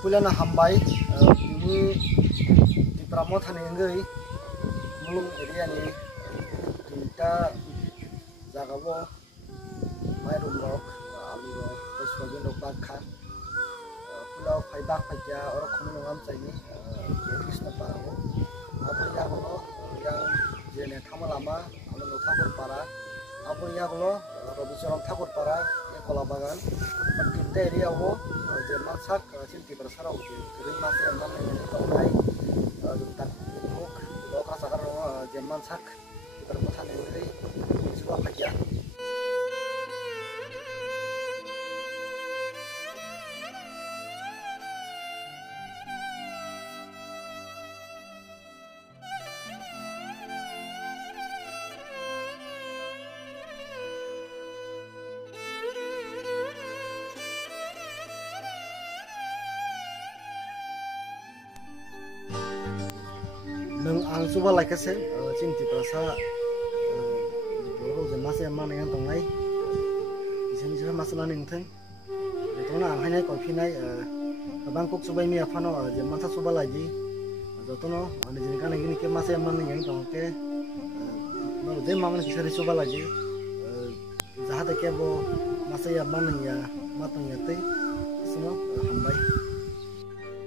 Pulana hambai ini di Pramothan engai mulung area ni tinta jagabo mairum rok alu rok peswagin rok bakha pulau faibak faja orang khumulung am chaini Krishna paramo abu yagulo yang jene thamalama alu Thakur para abu yagulo Rabicharan Thakur para kola bagan tinta area ho Jerman sak cinti bersara uji terima kasih mana ini tokai tentang hook lokal sakar Jerman sak Pramothan engai sebuah kerja. Neng ang suba like se cinti perasa boro je masa mana yang tongai isan jira masalah ning theng jotona ang hanai ko phinai bangkok subai mi afano je masa suba lagi jotono ane jin kana gini ke masa mana yang tongke no je mamane kisari suba lagi jahat ke bo masa ya mana ya matang ya te semua hambai